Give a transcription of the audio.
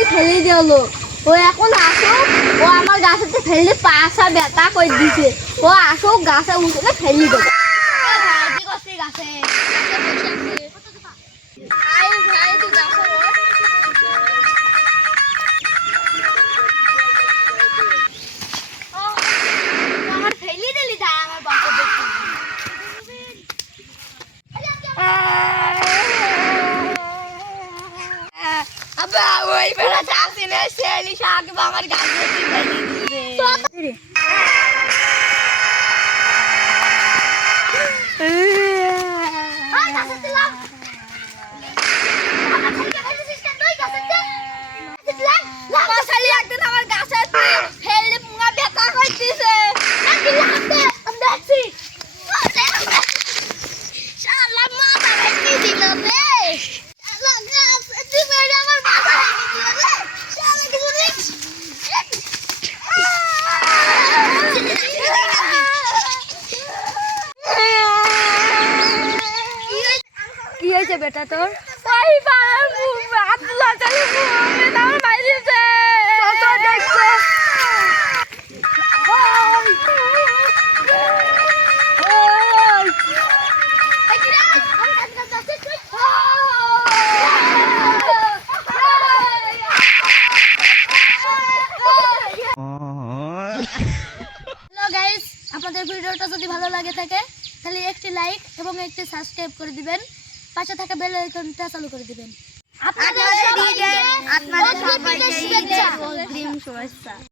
গাছেতে ফেলে দিল। ও এখন আসুক, ও আমার গাছেতে ফেললে পাশা ব্যথা করে দিছে। ও আসুক, গাছে উঠলে ফেলে দেবো। কি করছিস গাছে? ভাই ভাই তুই গাছে ওঠ। আমার ফেলে দিলি, তাই আমার বাচ্চা দেখতে আবা ওই বেলা চাষি না সেলি শাক আমার গাছে ফেলে দিছে। কি হয়েছে বেটা তোর? ওই আব্দুল্লাহ চালু আমার মাইরিছে তো দেখছে। আপনাদের ভিডিওটা যদি ভালো লাগে থাকে তাহলে একটি লাইক এবং একটি সাবস্ক্রাইব করে দিবেন, পাশে থাকা বেল আইকনটা চালু করে দিবেন। আপনাদের সবাইকে শুভেচ্ছা।